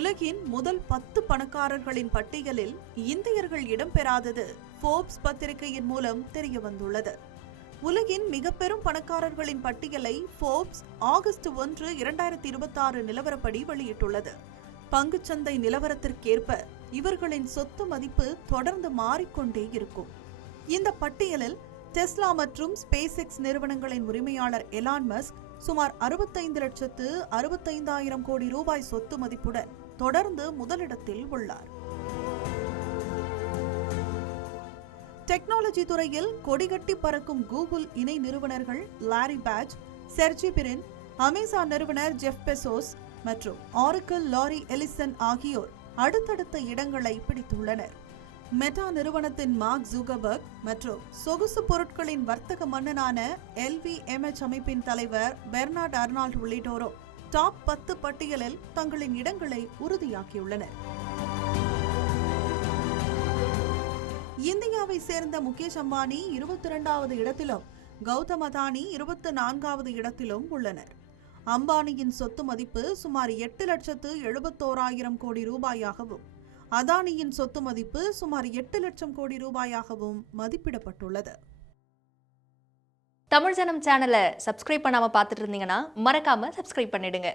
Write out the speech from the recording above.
உலகின் முதல் 10 பணக்காரர்களின் பட்டியலில் இந்தியர்கள் இடம்பெறாதது ஃபோர்ப்ஸ் பத்திரிகையின் மூலம் தெரிய வந்துள்ளது. உலகின் மிக பெரும் பணக்காரர்களின் பட்டியலை ஃபோர்ப்ஸ் ஆகஸ்ட் 1, 2026 நிலவரப்படி வெளியிட்டுள்ளது. பங்குச்சந்தை நிலவரத்திற்கேற்ப இவர்களின் சொத்து மதிப்பு தொடர்ந்து மாறிக்கொண்டே இருக்கும். இந்த பட்டியலில் டெஸ்லா மற்றும் ஸ்பேஸ் எக்ஸ் நிறுவனங்களின் உரிமையாளர் எலான் மஸ்க் சுமார் 65,65,000 கோடி ரூபாய் சொத்து மதிப்புடன் தொடர்ந்து முதலிடத்தில் உள்ளார். டெக்னாலஜி துறையில் கொடிகட்டி பறக்கும் கூகுள் இணை நிறுவனர்கள் லாரி பேஜ், செர்ஜி பிரின், அமேசான் நிறுவனர் ஜெஃப் பெசோஸ் மற்றும் ஆரக்கிள் லாரி எலிசன் ஆகியோர் அடுத்தடுத்த இடங்களை பிடித்துள்ளனர். மெட்டா நிறுவனத்தின் மார்க் ஜூகர்பர்க் மற்றும் சொகுசு பொருட்களின் வர்த்தக மன்னனான LVMH அமைப்பின் தலைவர் பெர்னார்ட் அர்னால்ட் உள்ளிட்டோரும் டாப் 10 பட்டியலில் தங்களின் இடங்களை உறுதியாக்கியுள்ளனர். இந்தியாவை சேர்ந்த முகேஷ் அம்பானி 22வது இடத்திலும் கௌதம் அதானி 24வது இடத்திலும் உள்ளனர். அம்பானியின் சொத்து மதிப்பு சுமார் 8,71,000 கோடி ரூபாயாகவும் அதானியின் சொத்து மதிப்பு சுமார் 8 லட்சம் கோடி ரூபாயாகவும் மதிப்பிடப்பட்டுள்ளது. தமிழ் ஜனம் சேனலை சப்ஸ்கிரைப் பண்ணாம பார்த்துட்டு இருந்தீங்கன்னா மறக்காம சப்ஸ்கிரைப் பண்ணிடுங்க.